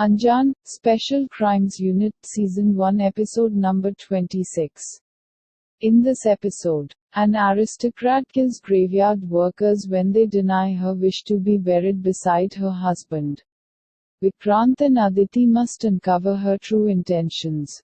Anjan, Special Crimes Unit, Season 1, Episode number 26. In this episode, an aristocrat kills graveyard workers when they deny her wish to be buried beside her husband. Vikrant and Aditi must uncover her true intentions.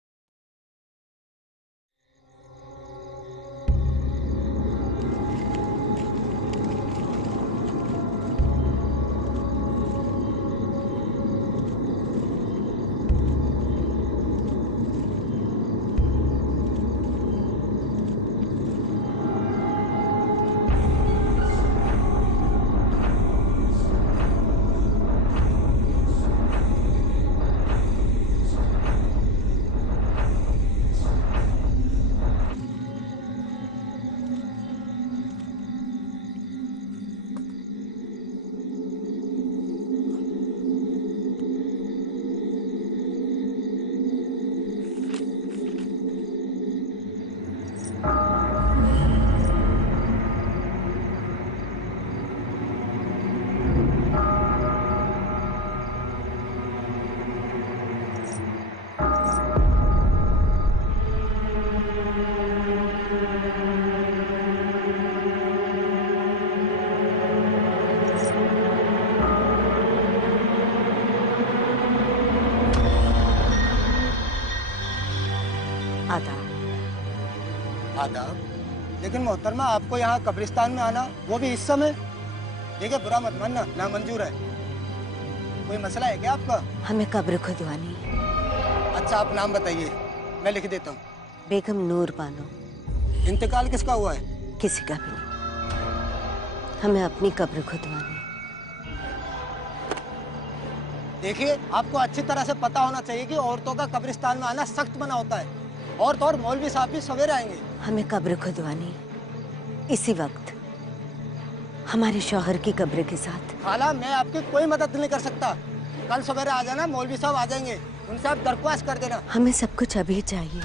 आदाब। लेकिन मोहतरमा, आपको यहाँ कब्रिस्तान में आना, वो भी इस समय? देखिए, बुरा मत मानना, नामंजूर है। कोई मसला है क्या आपका? हमें कब्र खुदवानी है। अच्छा, आप नाम बताइए, मैं लिख देता हूँ। बेगम नूर बानो। इंतकाल किसका हुआ है? किसी का भी नहीं, हमें अपनी कब्र खुदवानी है। देखिए, आपको अच्छी तरह से पता होना चाहिए कि औरतों का कब्रिस्तान में आना सख्त मना होता है। औरत और मौलवी साहब भी सवेरे आएंगे। हमें कब्र खुदवानी इसी वक्त, हमारे शौहर की कब्र के साथ। खाला, मैं आपकी कोई मदद नहीं कर सकता। कल सवेरे आ जाना, मौलवी साहब आ जाएंगे, उनसे आप दरख्वास्त कर देना। हमें सब कुछ अभी चाहिए,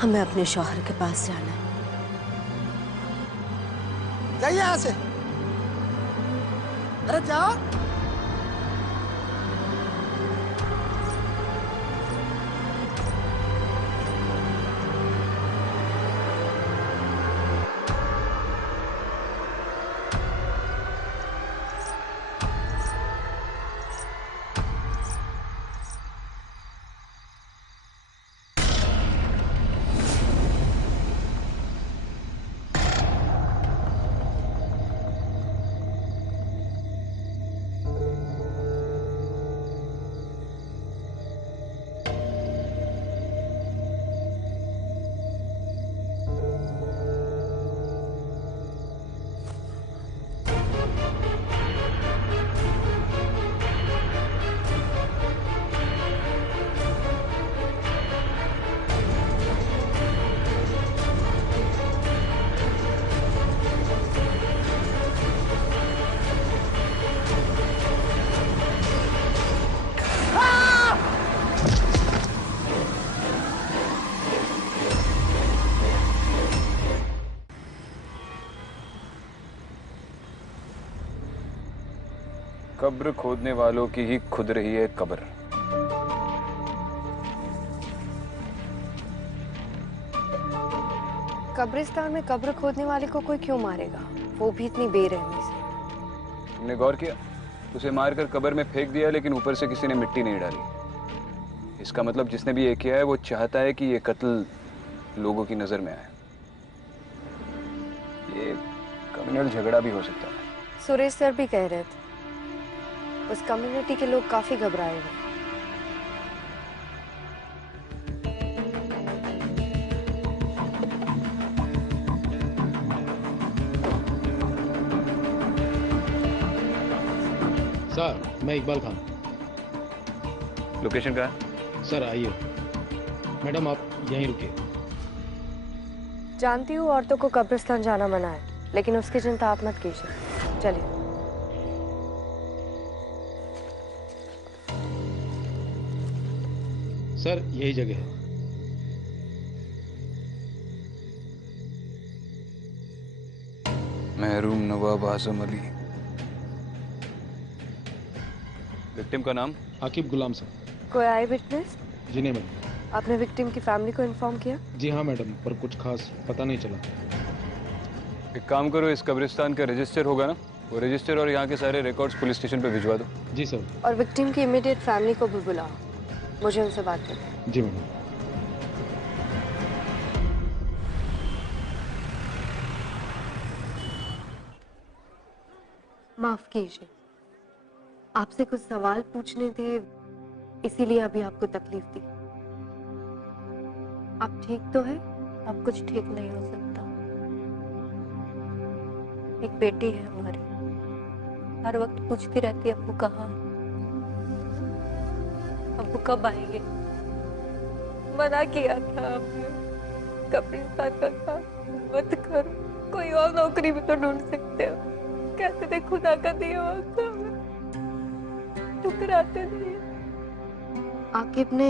हमें अपने शौहर के पास जाना है। जाइए यहाँ से, अरे जाओ। कब्र खोदने वालों की ही खुद रही है कब्र। कब्रिस्तान में कब्र खोदने वाले को कोई क्यों मारेगा, वो भी इतनी बेरहमी से। तुमने गौर किया? उसे मारकर कब्र में फेंक दिया, लेकिन ऊपर से किसी ने मिट्टी नहीं डाली। इसका मतलब जिसने भी ये किया है वो चाहता है कि ये कत्ल लोगों की नजर में आए। ये कम्युनल झगड़ा भी हो सकता है। सुरेश सर भी कह रहे थे उस कम्युनिटी के लोग काफी घबराए हुए। सर, मैं इकबाल खान। लोकेशन कहाँ है? सर आइए। मैडम आप यहीं रुकिए। जानती हूँ औरतों को कब्रिस्तान जाना मना है, लेकिन उसकी चिंता आप मत कीजिए। चलिए। सर यही जगह है। महरूम नवाब आजम अली, विक्टिम का नाम? आकिब गुलाम साहब। कोई आई विटनेस? जी नहीं मैडम। आपने विक्टिम की फैमिली को इन्फॉर्म किया? जी हाँ मैडम, पर कुछ खास पता नहीं चला। एक काम करो, इस कब्रिस्तान का रजिस्टर होगा ना, वो रजिस्टर और यहाँ के सारे रिकॉर्ड्स पुलिस स्टेशन पे भिजवा दो। जी सर। और विक्टिम की इमीडिएट फैमिली को भी बुलाओ, मुझे उनसे बात करनी है। जी मैडम। माफ कीजिए, आपसे कुछ सवाल पूछने थे, इसीलिए अभी आपको तकलीफ दी। आप ठीक तो है? अब कुछ ठीक नहीं हो सकता। एक बेटी है हमारी, हर वक्त पूछती रहती है अब्बू कहाँ, अब्बू कब आएंगे। मना किया था आपने, कब्रिस्तान का काम मत करो, कोई और नौकरी भी तो ढूंढ सकते हो। कहते थे खुदा का दिया हुआ काम है, ठुकराते नहीं। आकिब ने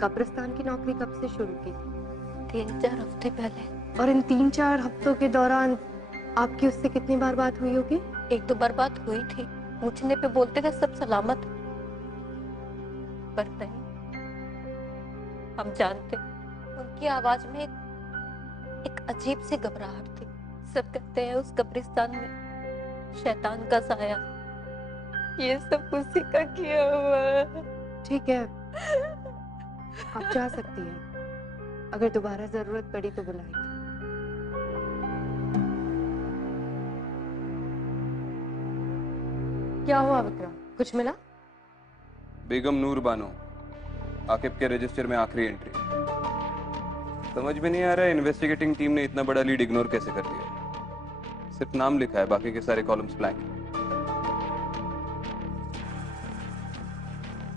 कब्रिस्तान की नौकरी कब से शुरू की? 3-4 हफ्ते पहले। और इन 3-4 हफ्तों के दौरान आपकी उससे कितनी बार बात हुई होगी? 1-2 बार बात हुई थी, पूछने पे बोलते थे सब सलामत, पर नहीं। हम जानते, उनकी आवाज में एक अजीब सी घबराहट थी। सब कहते हैं उस कब्रिस्तान में शैतान का साया, ये सब उसी का किया हुआ है। ठीक है, आप जा सकती हैं। अगर दोबारा जरूरत पड़ी तो बुलाएंगे। क्या हुआ विक्रम, कुछ मिला? बेगम नूर बानो, आकिब के रजिस्टर में आखिरी एंट्री। समझ में नहीं आ रहा है इन्वेस्टिगेटिंग टीम ने इतना बड़ा लीड इग्नोर कैसे कर दिया। सिर्फ नाम लिखा है, बाकी के सारे कॉलम्स ब्लैंक हैं।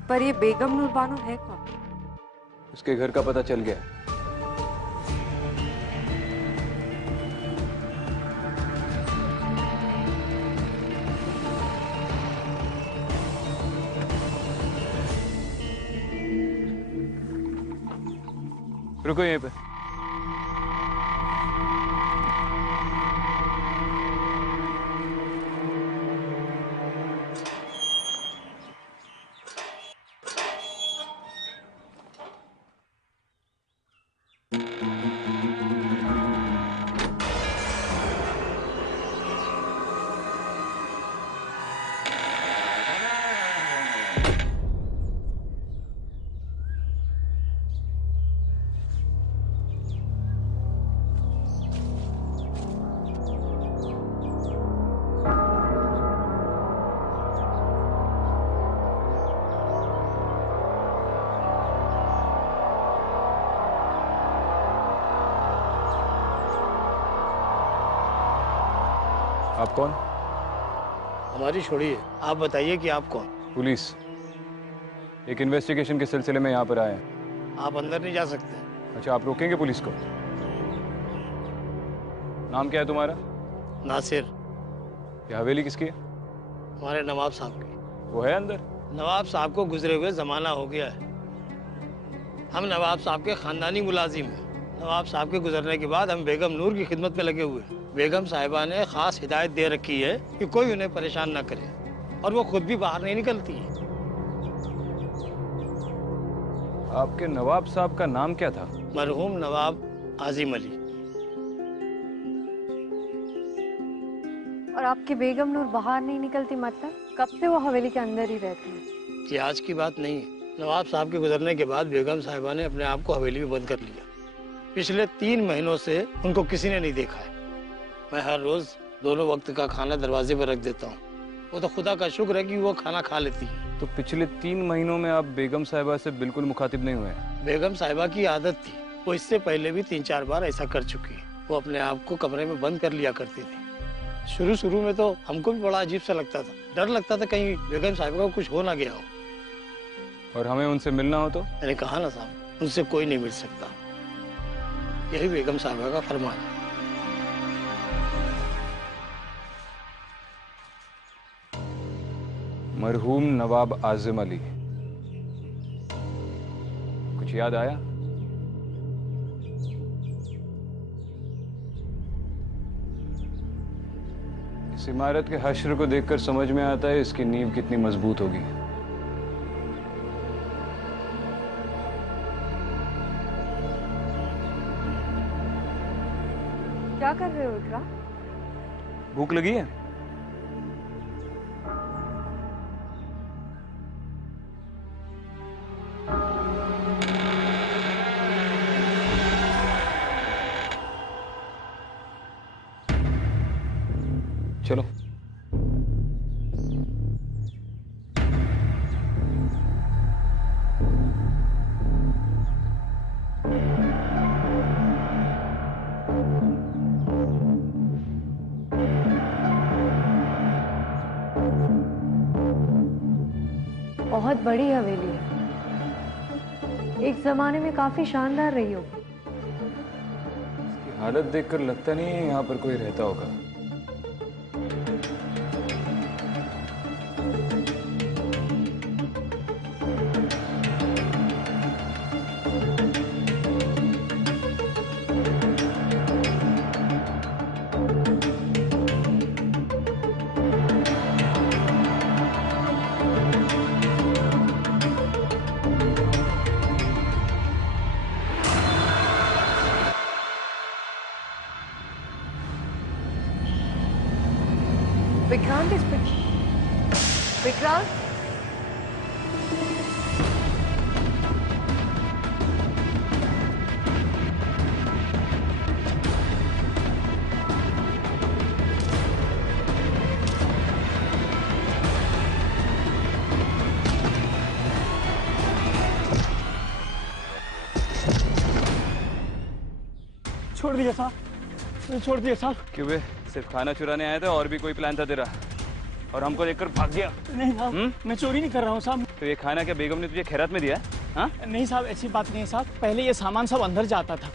पर ये बेगम नूर बानो है कौन? उसके घर का पता चल गया है। रुको यहीं पे। आप कौन? हमारी छोड़िए, आप बताइए कि आप कौन? पुलिस। एक इन्वेस्टिगेशन के सिलसिले में यहाँ पर आए हैं। आप अंदर नहीं जा सकते। अच्छा, आप रोकेंगे पुलिस को? नाम क्या है तुम्हारा? नासिर। ये हवेली किसकी है? हमारे नवाब साहब की। वो है अंदर? नवाब साहब को गुजरे हुए जमाना हो गया है। हम नवाब साहब के खानदानी मुलाजिम हैं। नवाब साहब के गुजरने के बाद हम बेगम नूर की खिदमत में लगे हुए हैं। बेगम साहिबा ने खास हिदायत दे रखी है कि कोई उन्हें परेशान ना करे, और वो खुद भी बाहर नहीं निकलती है। आपके नवाब साहब का नाम क्या था? मरहूम नवाब आजिम अली। और आपकी बेगम नूर बाहर नहीं निकलती, मतलब कब से वो हवेली के अंदर ही रहती है? ये आज की बात नहीं है। नवाब साहब के गुजरने के बाद बेगम साहिबा ने अपने आप को हवेली में बंद कर लिया। पिछले 3 महीनों से उनको किसी ने नहीं देखा है। मैं हर रोज दोनों वक्त का खाना दरवाजे पर रख देता हूँ। वो तो खुदा का शुक्र है कि वो खाना खा लेती है। तो पिछले 3 महीनों में आप बेगम साहिबा से बिल्कुल मुखातिब नहीं हुए हैं? बेगम साहिबा की आदत थी, वो इससे पहले भी 3-4 बार ऐसा कर चुकी है। वो अपने आप को कमरे में बंद कर लिया करती थी। शुरू में तो हमको भी बड़ा अजीब सा लगता था, डर लगता था कहीं बेगम साहिबा को कुछ हो ना गया हो। और हमें उनसे मिलना हो तो? मैंने कहा ना साहब, उनसे कोई नहीं मिल सकता। यही बेगम साहिबा का फरमान है। मरहूम नवाब आजिम अली, कुछ याद आया? इस इमारत के हश्र को देखकर समझ में आता है इसकी नींव कितनी मजबूत होगी। क्या कर रहे हो इकरा? भूख लगी है? चलो। बहुत बड़ी हवेली है, एक जमाने में काफी शानदार रही होगी। इसकी हालत देखकर लगता नहीं है यहाँ पर कोई रहता होगा। विक्रांत विक्रांत छोड़ दिया साहब, छोड़ दिया साहब। क्यों बे, सिर्फ खाना चुराने आया था और भी कोई प्लान था तेरा? और हमको देखकर भाग गया? नहीं साहब, मैं चोरी नहीं कर रहा हूँ साहब। तो ये खाना क्या बेगम ने तुझे खैरात में दिया? हाँ? नहीं साहब, ऐसी बात नहीं है साहब। पहले ये सामान सब अंदर जाता था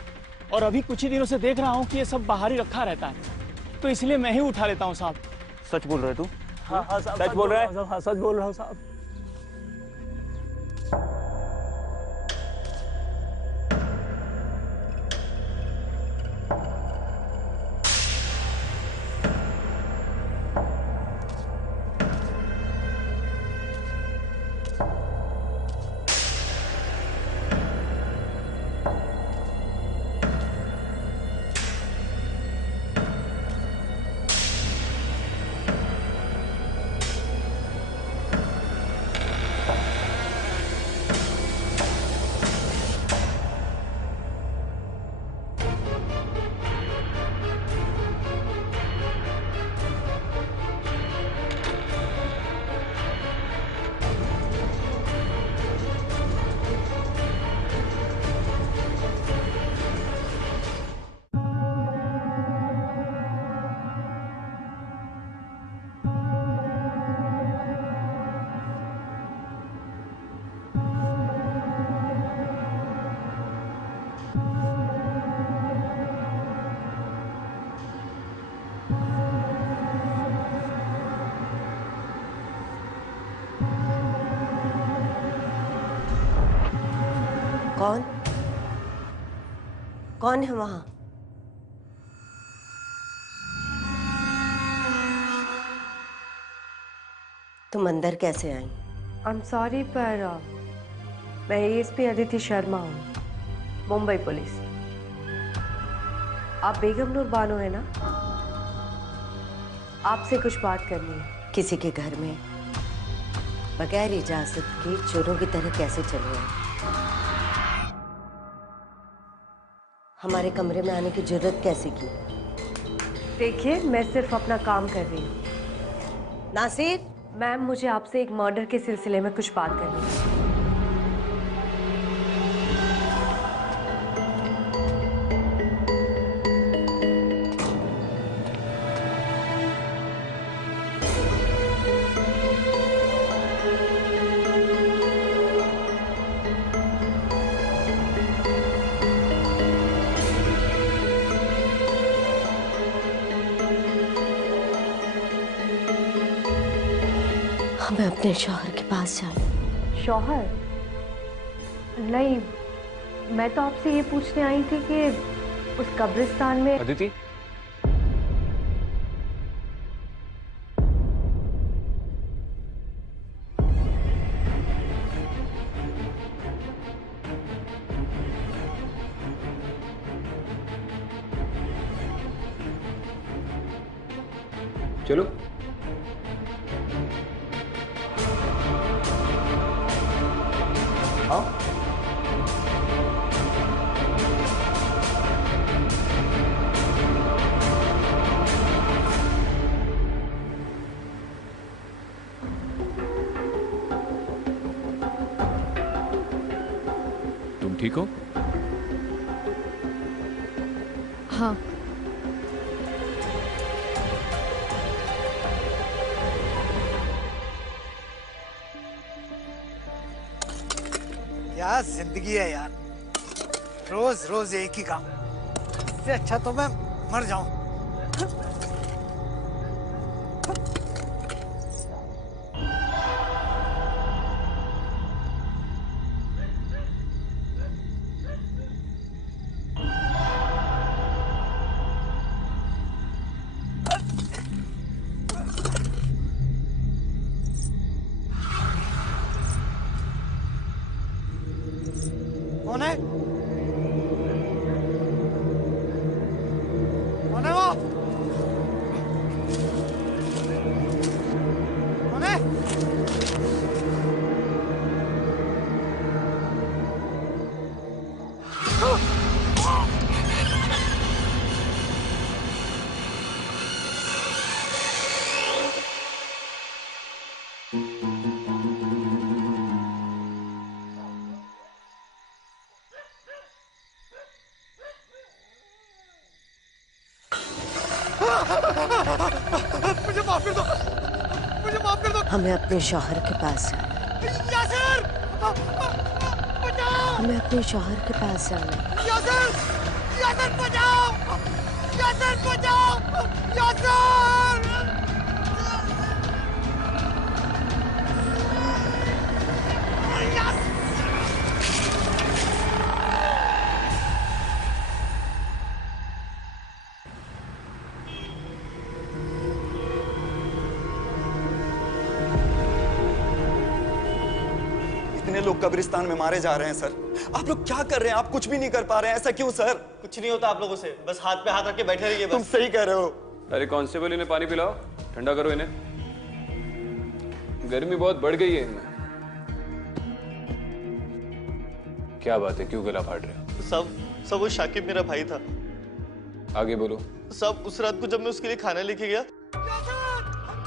और अभी कुछ ही दिनों से देख रहा हूँ कि ये सब बाहर ही रखा रहता है, तो इसलिए मैं ही उठा लेता हूँ साहब। सच बोल रहा है तू? हाँ हाँ साहब, सच बोल रहा है? हाँ, सच बोल रहा हूँ साहब। कौन कौन है वहां? तुम अंदर कैसे आई? आई एम सॉरी पर मैं एएसपी अदिति शर्मा हूँ, मुंबई पुलिस। आप बेगम नूर बानो है ना? आपसे कुछ बात करनी है। किसी के घर में बगैर इजाजत के चोरों की तरह कैसे चले आए? हमारे कमरे में आने की जरूरत कैसे की? देखिए, मैं सिर्फ अपना काम कर रही हूँ। नासिर, मैम, मुझे आपसे एक मर्डर के सिलसिले में कुछ बात करनी है। हमें अपने शौहर के पास जाना। शौहर? नहीं, मैं तो आपसे ये पूछने आई थी कि उस कब्रिस्तान में अदिति, चलो। हाँ तुम ठीक हो? हाँ। क्या जिंदगी है यार, रोज रोज एक ही काम। इससे अच्छा तो मैं मर जाऊं। कौन है? कौन है वो? कौन है? मुझे माफ कर दो, मुझे माफ कर दो। हमें अपने शौहर के पास जाना है। यासिर! बचाओ! हमें अपने शौहर के पास जाना है। यासिर! यासिर बचाओ! यासिर बचाओ! यासिर! इतने लोग कब्रिस्तान में मारे जा रहे हैं सर, आप लोग क्या कर रहे हैं? आप कुछ भी नहीं कर पा रहे हैं, ऐसा क्यों सर? कुछ नहीं होता आप लोगों से, बस हाथ पे हाथ रख के बैठे रहिए। तुम सही कह रहे हो। अरे कांस्टेबल, इन्हें पानी पिलाओ, ठंडा करो इन्हें, गर्मी बहुत बढ़ गई है इनमें। क्या बात है, क्यों गला फाड़ रहे हो? सब वो शाकिब मेरा भाई था। आगे बोलो। सब उस रात को जब मैं उसके लिए खाना लेके गया,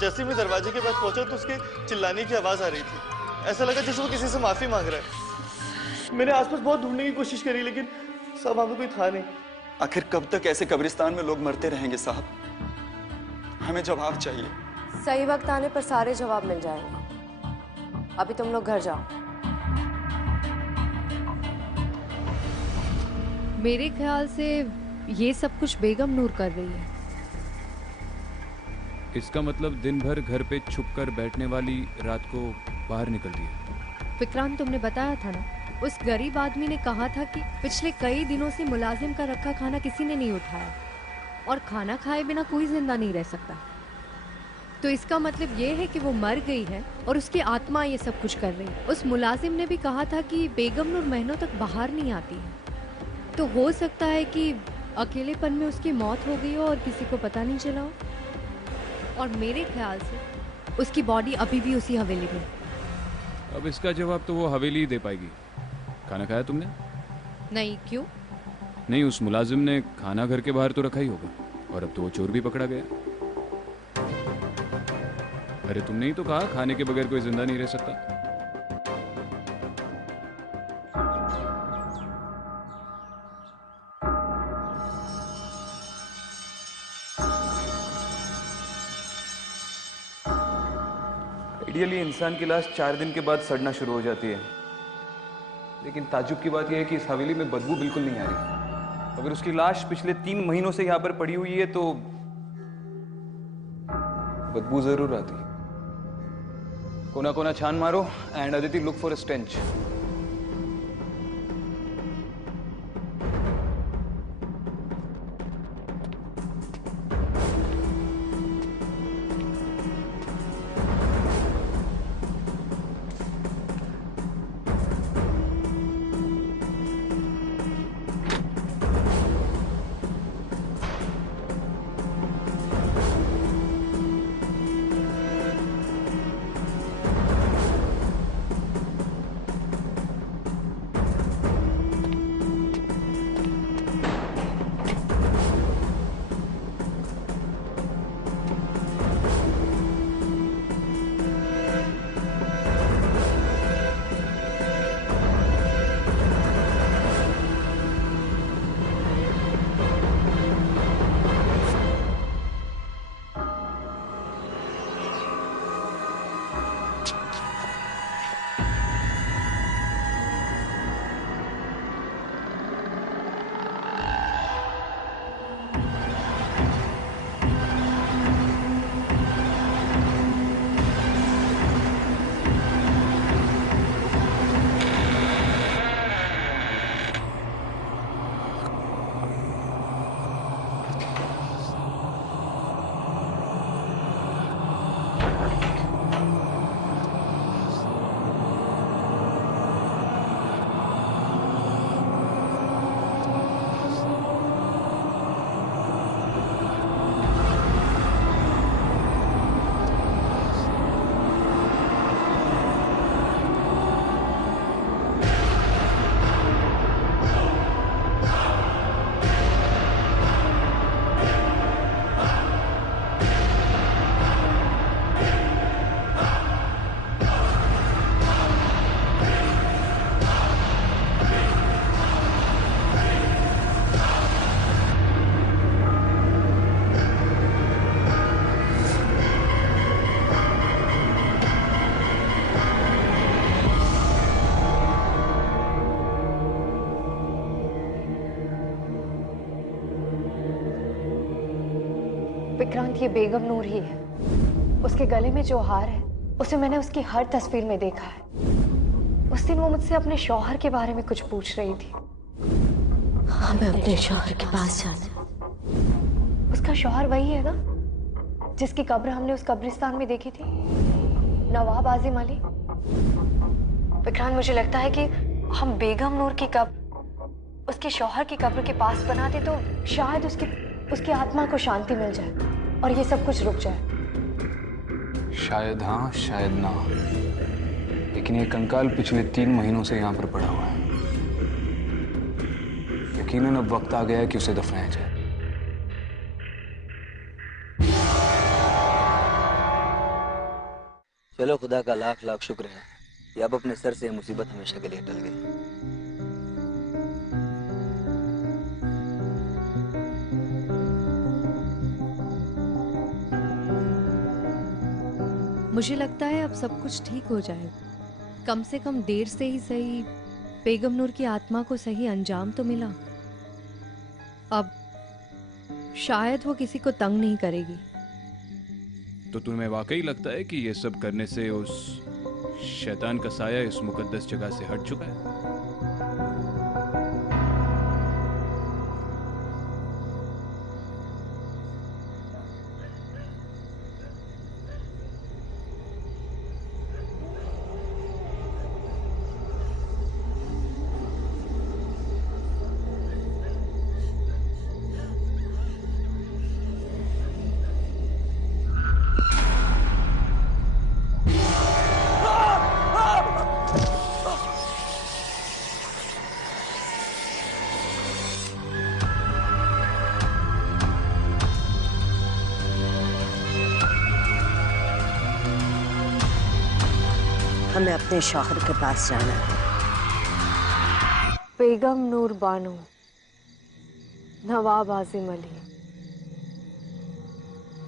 जैसे मैं दरवाजे के पास पहुंचा तो उसके चिल्लाने की आवाज आ रही थी। ऐसा लगा जैसे वो किसी से माफी मांग रहा है। मैंने आसपास बहुत ढूंढने की कोशिश करी लेकिन सब वहां पे कोई था नहीं। आखिर कब तक ऐसे कब्रिस्तान में लोग मरते रहेंगे साहब? हमें जवाब चाहिए। सही वक्त आने पर सारे जवाब मिल जाएंगे। अभी तुम लोग घर जाओ। मेरे ख्याल से ये सब कुछ बेगम नूर कर रही है। इसका मतलब दिन भर घर पे छुपकर बैठने वाली रात को बाहर निकलती है। विक्रांत, तुमने बताया था ना, उस गरीब आदमी ने कहा था कि पिछले कई दिनों से मुलाजिम का रखा खाना किसी ने नहीं उठाया और खाना खाए बिना कोई जिंदा नहीं रह सकता। तो इसका मतलब ये है कि वो मर गई है और उसकी आत्मा ये सब कुछ कर रही है। उस मुलाजिम ने भी कहा था कि बेगम नूर महीनों तक बाहर नहीं आती है, तो हो सकता है कि अकेलेपन में उसकी मौत हो गई हो और किसी को पता नहीं चला हो। और मेरे ख्याल से उसकी बॉडी अभी भी उसी हवेली में। अब इसका जवाब तो वो हवेली ही दे पाएगी। खाना खाया तुमने? नहीं, क्यों? नहीं, उस मुलाजिम ने खाना घर के बाहर तो रखा ही होगा और अब तो वो चोर भी पकड़ा गया। अरे तुमने ही तो कहा खाने के बगैर कोई जिंदा नहीं रह सकता। आइडियली इंसान की लाश 4 दिन के बाद सड़ना शुरू हो जाती है, लेकिन ताज्जुब की बात यह है कि इस हवेली में बदबू बिल्कुल नहीं आ रही। अगर उसकी लाश पिछले 3 महीनों से यहाँ पर पड़ी हुई है तो बदबू जरूर आती है। कोना कोना छान मारो and Aditi look for a stench. Vikrant, ये बेगम नूर ही है। उसके गले में जो हार है उसे मैंने उसकी हर तस्वीर में देखा है। उस दिन वो मुझसे अपने शौहर के बारे में कुछ पूछ रही थी। हमें अपने शौहर के पास जाना है। उसका शौहर वही है ना जिसकी कब्र हमने उस कब्रिस्तान में देखी थी, नवाब आजिम अली। विक्रांत, मुझे लगता है कि हम बेगम नूर की कब्र उसके शौहर की कब्र के पास बनाते तो शायद उसकी आत्मा को शांति मिल जाए और ये सब कुछ रुक जाए। शायद हाँ, शायद ना, लेकिन ये कंकाल पिछले 3 महीनों से यहाँ पर पड़ा हुआ है। यकीनन अब वक्त आ गया है कि उसे दफनाया जाए। चलो, खुदा का लाख लाख शुक्र है कि अब अपने सर से मुसीबत हमेशा के लिए टल गई। मुझे लगता है अब सब कुछ ठीक हो जाएगा। कम से कम देर से ही सही बेगम नूर की आत्मा को सही अंजाम तो मिला। अब शायद वो किसी को तंग नहीं करेगी। तो तुम्हें वाकई लगता है कि ये सब करने से उस शैतान का साया इस मुकद्दस जगह से हट चुका है? हमें अपने शौहर के पास जाना है। बेगम नूर बानो, नवाब आजिम अली,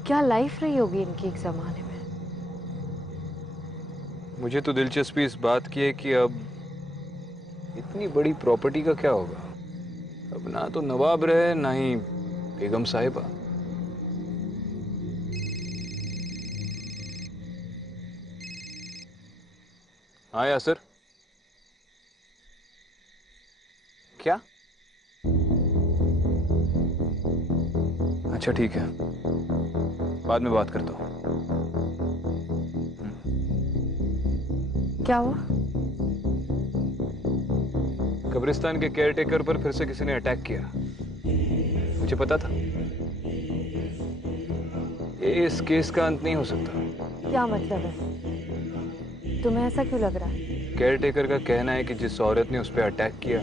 क्या लाइफ रही होगी इनकी एक जमाने में। मुझे तो दिलचस्पी इस बात की है कि अब इतनी बड़ी प्रॉपर्टी का क्या होगा। अब ना तो नवाब रहे ना ही बेगम साहिबा। हाँ यासर, क्या? अच्छा ठीक है, बाद में बात करता हूँ। क्या हुआ? कब्रिस्तान के केयरटेकर पर फिर से किसी ने अटैक किया। मुझे पता था ये इस केस का अंत नहीं हो सकता। क्या मतलब है? तुम्हें ऐसा क्यों लग रहा है? केयरटेकर का कहना है कि जिस औरत ने उस पर अटैक किया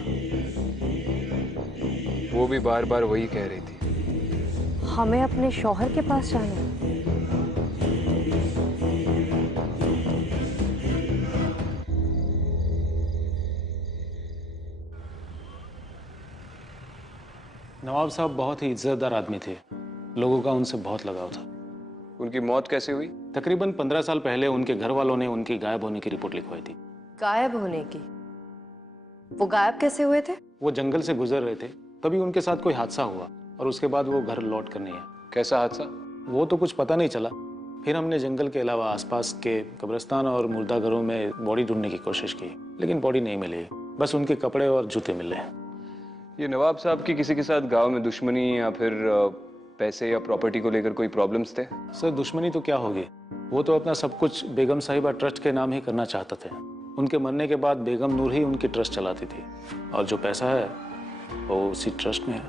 वो भी बार बार वही कह रही थी। हमें अपने शौहर के पास जाना है। नवाब साहब बहुत ही इज्जतदार आदमी थे। लोगों का उनसे बहुत लगाव था। उनकी मौत कैसे हुई? तकरीबन 15 साल पहले उनके घर वालों ने उनकी गायब होने की रिपोर्ट लिखवाई थी। गायब होने की? वो गायब कैसे हुए थे? वो जंगल से गुजर रहे थे, तभी उनके साथ कोई हादसा हुआ और उसके बाद वो घर लौट कर नहीं आए। कैसा हादसा? वो तो कुछ पता नहीं चला। फिर हमने जंगल के अलावा आसपास के कब्रिस्तान और मुर्दा घरों में बॉडी ढूंढने की कोशिश की, लेकिन बॉडी नहीं मिली। बस उनके कपड़े और जूते मिले। ये नवाब साहब की किसी के साथ गांव में दुश्मनी या फिर पैसे या प्रॉपर्टी को लेकर कोई प्रॉब्लम्स थे? सर, दुश्मनी तो क्या होगी, वो तो अपना सब कुछ बेगम साहिबा ट्रस्ट के नाम ही करना चाहते थे। उनके मरने के बाद बेगम नूर ही उनकी ट्रस्ट चलाती थी और जो पैसा है वो उसी ट्रस्ट में है।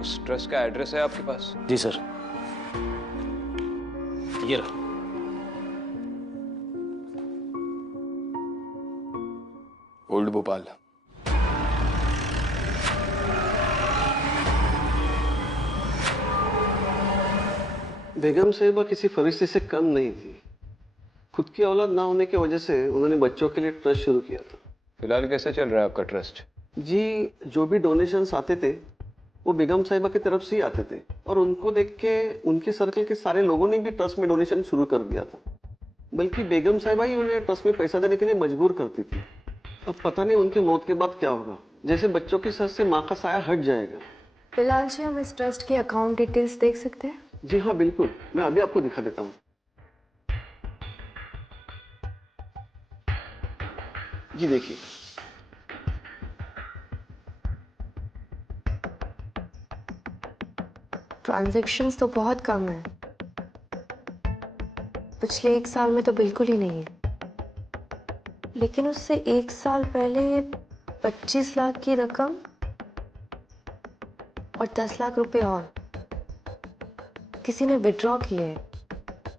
उस ट्रस्ट का एड्रेस है आपके पास? जी सर, ये रहा। ओल्ड भोपाल। बेगम साहिबा किसी फरिश्ते से कम नहीं थी। खुद की औलाद ना होने की वजह से उन्होंने बच्चों के लिए ट्रस्ट शुरू किया था। फिलहाल कैसे चल रहा है आपका ट्रस्ट? जी, जो भी डोनेशंस आते थे वो बेगम साहिबा की तरफ से ही आते थे और उनको देख के उनके सर्कल के सारे लोगों ने भी ट्रस्ट में डोनेशन शुरू कर दिया था। बल्कि बेगम साहिबा ही उन्हें ट्रस्ट में पैसा देने के लिए मजबूर करती थी। अब पता नहीं उनकी मौत के बाद क्या होगा। जैसे बच्चों की सर से माँ का साया हट जाएगा, बिलाल जी, हम इस ट्रस्ट के अकाउंट डिटेल्स देख सकते हैं? जी हाँ बिल्कुल, मैं अभी आपको दिखा देता हूँ। जी देखिए, ट्रांजैक्शंस तो बहुत कम है, पिछले 1 साल में तो बिल्कुल ही नहीं है। लेकिन उससे 1 साल पहले 25 लाख की रकम और 10 लाख रुपए और किसी ने विड्रॉ किए।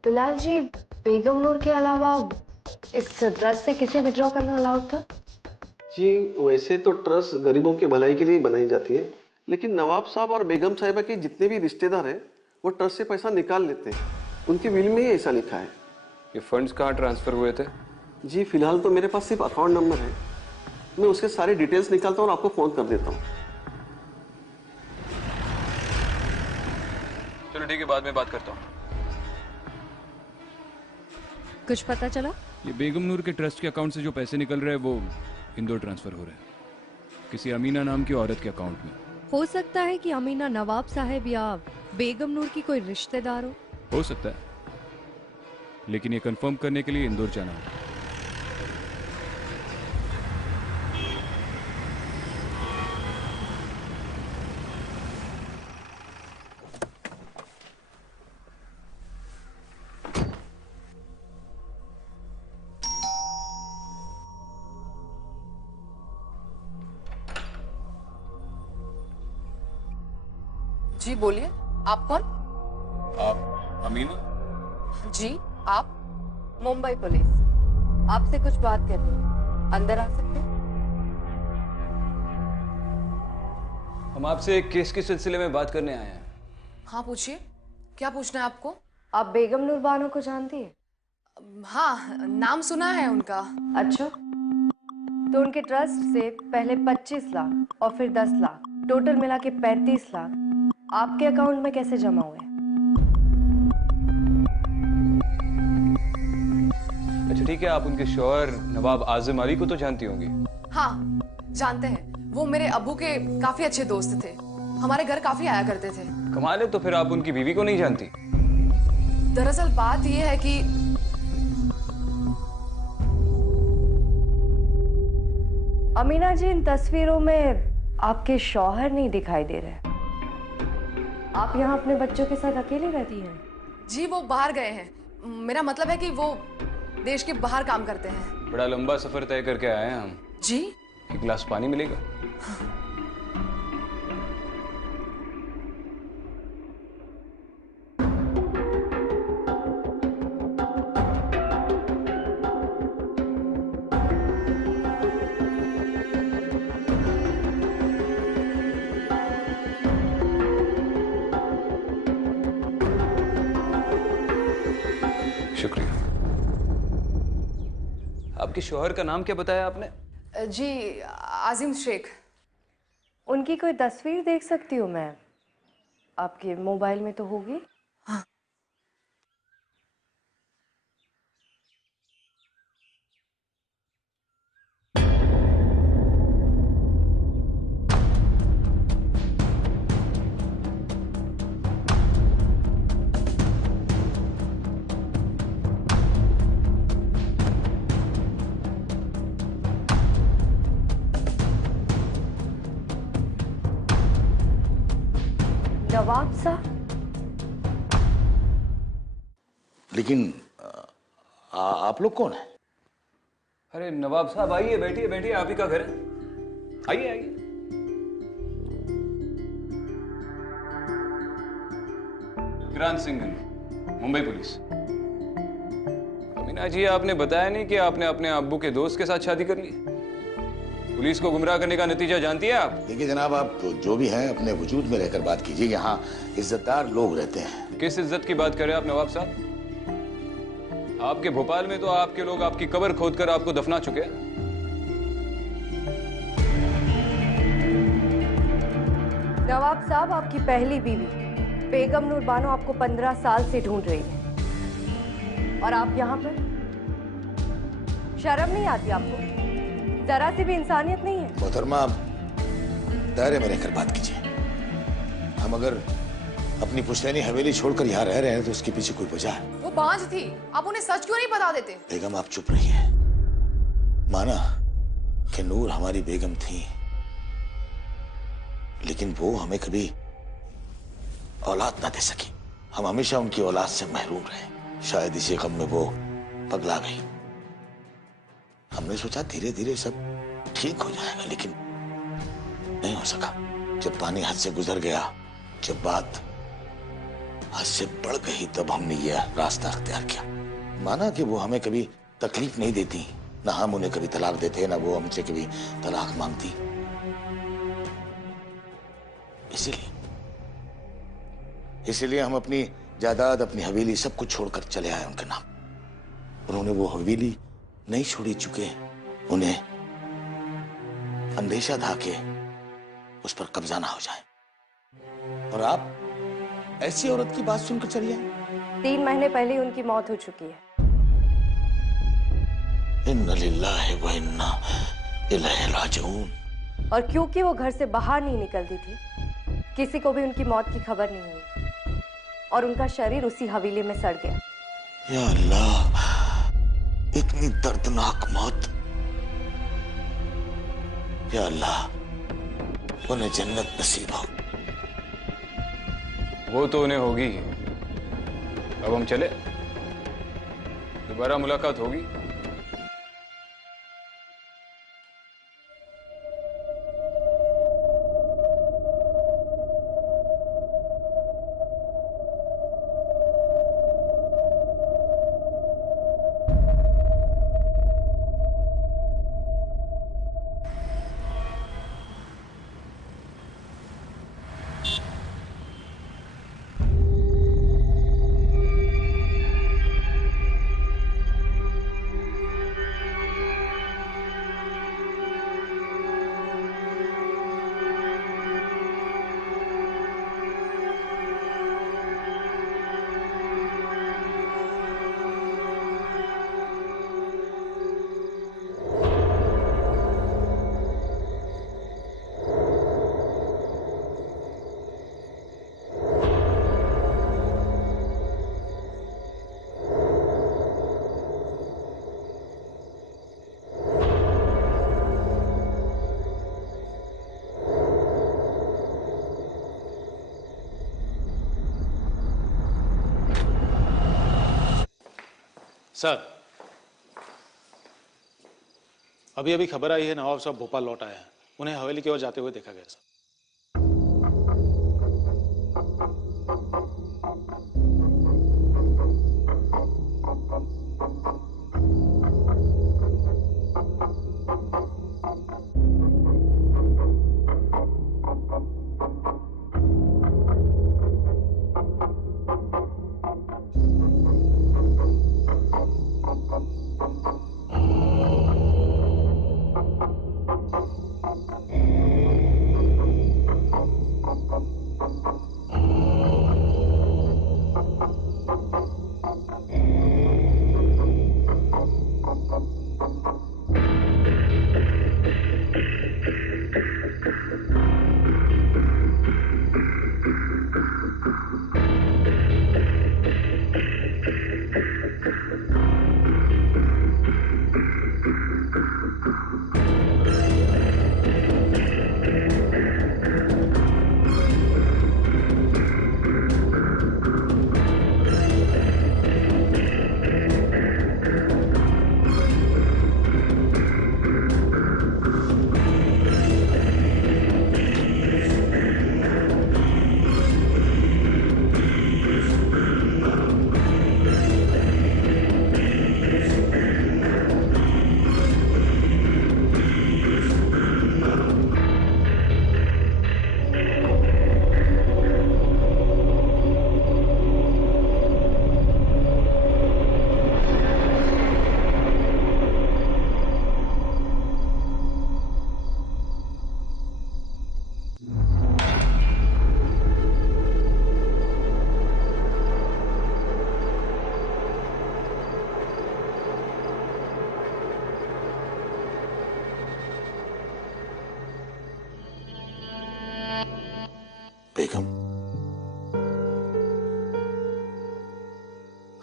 बिलाल जी, बेगम नूर के अलावा इस ट्रस्ट से किसे विड्रॉ करना अलाउड था? जी वैसे तो ट्रस्ट गरीबों की भलाई के लिए बनाई जाती है, लेकिन नवाब साहब और बेगम साहिबा के जितने भी रिश्तेदार हैं वो ट्रस्ट से पैसा निकाल लेते हैं। उनकी विल में ही ऐसा लिखा है। ये फंड्स कहाँ ट्रांसफर हुए थे? जी फिलहाल तो मेरे पास सिर्फ अकाउंट नंबर है, मैं उसके सारे डिटेल्स निकालता हूँ और आपको फोन कर देता हूँ। चलो ठीक है, बाद में बात करता हूँ। कुछ पता चला? ये बेगम नूर के ट्रस्ट के अकाउंट से जो पैसे निकल रहे हैं वो इंदौर ट्रांसफर हो रहे हैं, किसी अमीना नाम की औरत के अकाउंट में। हो सकता है कि अमीना नवाब साहब या बेगम नूर की कोई रिश्तेदार हो सकता है, लेकिन ये कंफर्म करने के लिए इंदौर जाना होगा। जी बोलिए, आप कौन? आप अमीना? जी आप? मुंबई पुलिस, आपसे कुछ बात करनी है, अंदर आ सकते हैं? हम आपसे एक केस के सिलसिले में बात करने आए हैं। हाँ पूछिए, क्या पूछना है आपको? आप बेगम नूर बानो को जानती है? हाँ, नाम सुना है उनका। अच्छा, तो उनके ट्रस्ट से पहले 25 लाख और फिर 10 लाख, टोटल मिला के 35 लाख आपके अकाउंट में कैसे जमा हुए? अच्छा ठीक है, आप उनके शौहर नवाब आजिम अली को तो जानती होंगी? हाँ जानते हैं, वो मेरे अब्बू के काफी अच्छे दोस्त थे, हमारे घर काफी आया करते थे। कमाल है, तो फिर आप उनकी बीवी को नहीं जानती? दरअसल बात यह है कि अमीना जी, इन तस्वीरों में आपके शौहर नहीं दिखाई दे रहे। आप यहाँ अपने बच्चों के साथ अकेले रहती हैं? जी वो बाहर गए हैं, मेरा मतलब है कि वो देश के बाहर काम करते हैं। बड़ा लंबा सफर तय करके आए हैं हम। जी? एक गिलास पानी मिलेगा? शुक्रिया। आपके शौहर का नाम क्या बताया आपने? जी आजिम शेख। उनकी कोई तस्वीर देख सकती हूँ मैं? आपके मोबाइल में तो होगी। हाँ। नवाब साहब? लेकिन आप लोग कौन हैं? अरे नवाब साहब आइए, बैठिए बैठिए, आप ही का घर है, आइए आइए। किरण सिंघल, मुंबई पुलिस। अमीना जी, आपने बताया नहीं कि आपने अपने अब्बू के दोस्त के साथ शादी कर ली। पुलिस को गुमराह करने का नतीजा जानती है आप? देखिए जनाब, आप जो भी हैं अपने वजूद में रहकर बात कीजिए। यहाँ इज्जतदार लोग रहते हैं। किस इज्जत की बात कर रहे हैं आप नवाब साहब? आपके भोपाल में तो आपके लोग आपकी कब्र खोदकर आपको दफना चुके हैं। नवाब साहब, आपकी पहली बीवी बेगम नूर बानो आपको 15 साल से ढूंढ रही है और आप यहाँ पर? शर्म नहीं आती आपको? जरा सी भी इंसानियत नहीं है? मोहतरमा, दायरे में रहकर बात कीजिए। हम अगर अपनी पुश्तैनी हवेली छोड़कर यहाँ रह रहे हैं तो उसके पीछे कोई वजह है। वो बांझ थी, आप उन्हें सच क्यों नहीं बता देते? बेगम आप चुप रहिए। माना कि नूर हमारी बेगम थी, लेकिन वो हमें कभी औलाद ना दे सकी। हम हमेशा उनकी औलाद से महरूम रहे। शायद इसी गम में वो पगला गई। हमने सोचा धीरे धीरे सब ठीक हो जाएगा, लेकिन नहीं हो सका। जब पानी हद से गुजर गया, जब बात हद से बढ़ गई, तब हमने यह रास्ता अख्तियार किया। माना कि वो हमें कभी तकलीफ नहीं देती, ना हम उन्हें कभी तलाक देते, ना वो हमसे कभी तलाक मांगती। इसीलिए हम अपनी जायदाद, अपनी हवेली सब कुछ छोड़कर चले आए उनके नाम। उन्होंने वो हवेली नहीं छोड़ी, चुके उन्हें अंदेशा था कि उस पर कब्जा ना हो जाए। और आप ऐसी औरत की बात सुनकर चली आई। 3 महीने पहले उनकी मौत हो चुकी है। इन्ना लिल्लाहि व इन्ना इलैहि राजिऊन। और क्योंकि वो घर से बाहर नहीं निकलती थी, किसी को भी उनकी मौत की खबर नहीं हुई और उनका शरीर उसी हवेली में सड़ गया। या अल्लाह, इतनी दर्दनाक मौत। या अल्लाह, उन्हें जन्नत नसीब हो। वो तो उन्हें होगी। अब हम चले, दोबारा मुलाकात होगी। सर, अभी अभी खबर आई है नवाब साहब भोपाल लौट आए हैं। उन्हें हवेली की ओर जाते हुए देखा गया सर।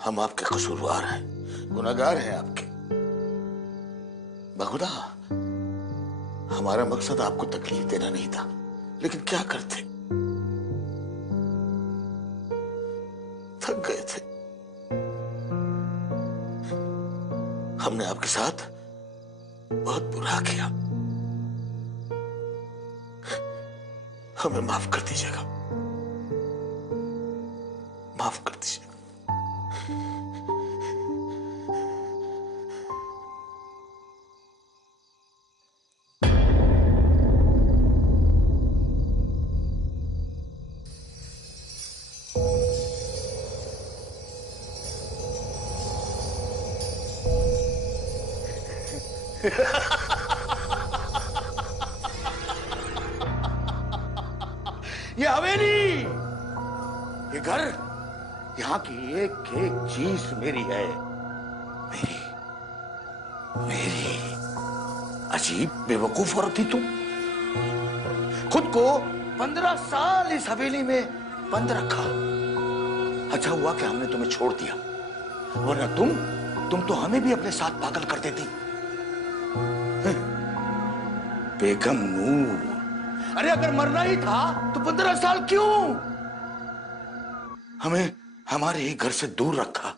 हम आपके कसूरवार हैं, गुनहगार हैं आपके। बहुधा हमारा मकसद आपको तकलीफ देना नहीं था, लेकिन क्या करते, थक गए थे। हमने आपके साथ बहुत बुरा किया, हमें माफ कर दीजिएगा, माफ कर दीजिएगा। ये हवेली, ये घर, यहाँ की एक एक चीज मेरी है, मेरी मेरी। अजीब बेवकूफ औरत थी तुम, खुद को 15 साल इस हवेली में बंद रखा। अच्छा हुआ कि हमने तुम्हें छोड़ दिया, वरना तुम तो हमें भी अपने साथ पागल कर देती। बेगम नूर, अरे अगर मरना ही था तो 15 साल क्यों हमें हमारे ही घर से दूर रखा?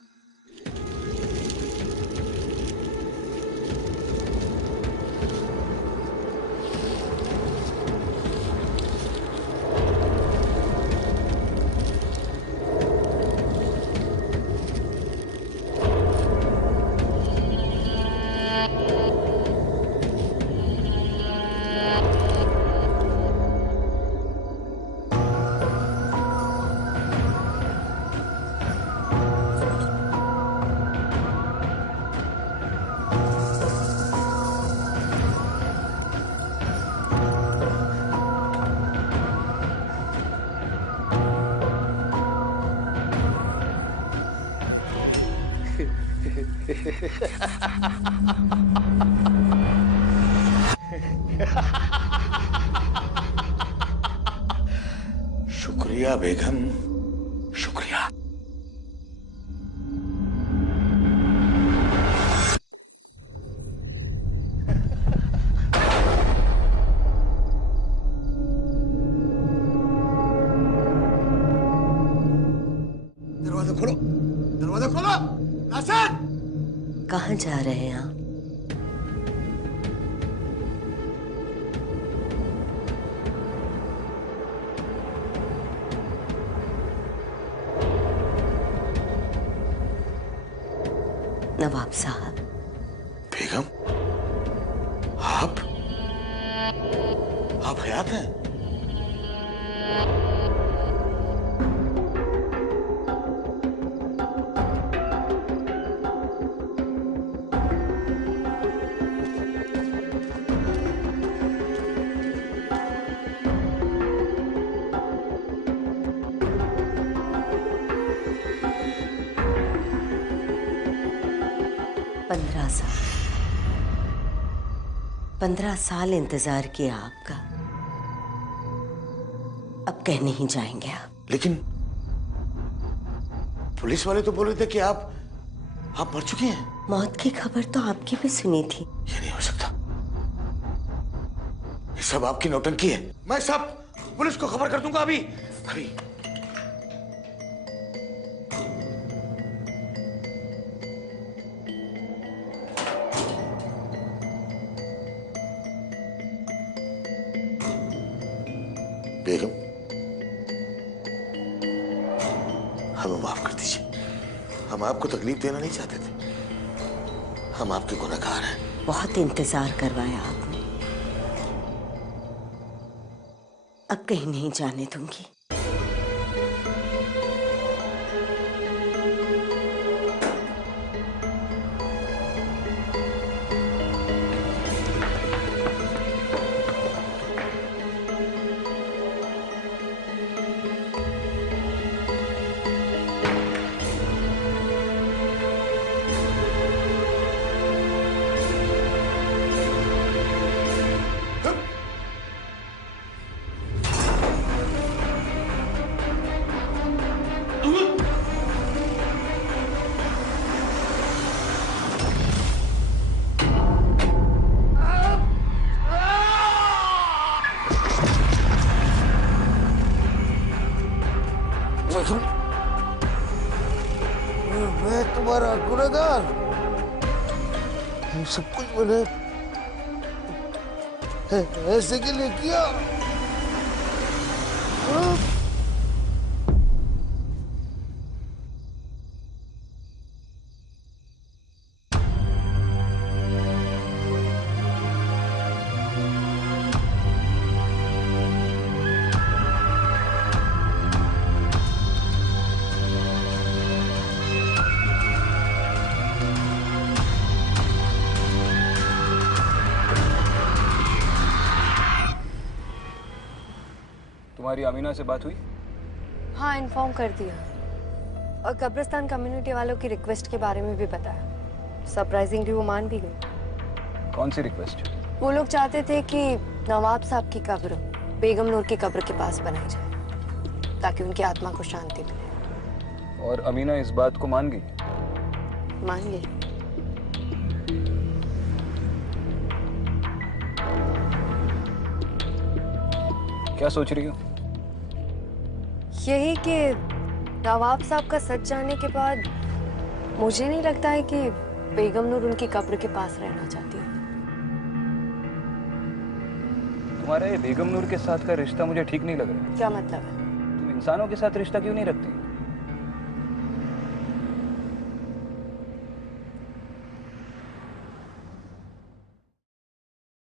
शुक्रिया बेगम, शुक्रिया। दरवाजा खोलो, दरवाजा खोलो। नासिर, कहाँ जा रहे हैं आप? नवाब साहब। बेगम, आप हयात हैं? साल 15 साल इंतजार किया आपका, अब कह नहीं जाएंगे आप। लेकिन पुलिस वाले तो बोल रहे थे कि आप मर चुकी हैं। मौत की खबर तो आपकी भी सुनी थी। ये नहीं हो सकता, ये सब आपकी नौटंकी है। मैं सब पुलिस को खबर कर दूंगा अभी अभी। बेगम, हमें माफ कर दीजिए, हम आपको तकलीफ देना नहीं चाहते थे, हम आपके गुनहगार हैं। बहुत इंतजार करवाया आपने, अब कहीं नहीं जाने दूंगी। पहरेदार, ये सब कुछ मैंने ऐसे के लिए किया। तुम्हारी अमीना से बात हुई? हाँ, इन्फॉर्म कर दिया और कब्रिस्तान कम्युनिटी वालों की रिक्वेस्ट के बारे में भी बताया। सरप्राइजिंगली वो मान भी गई। कौन सी रिक्वेस्ट? वो लोग चाहते थे कि नवाब साहब की कब्र बेगम नूर की कब्र के पास बनाई जाए ताकि उनकी आत्मा को शांति मिले। और अमीना इस बात को मान गई? मान गई। क्या सोच रही हो? यही कि नवाब साहब का सच जानने के बाद मुझे नहीं लगता है कि बेगम नूर उनकी कब्र के पास रहना चाहती है। तुम्हारा ये बेगम नूर के साथ का रिश्ता मुझे ठीक नहीं लग रहा है। क्या मतलब है? तुम इंसानों के साथ रिश्ता क्यों नहीं रखती?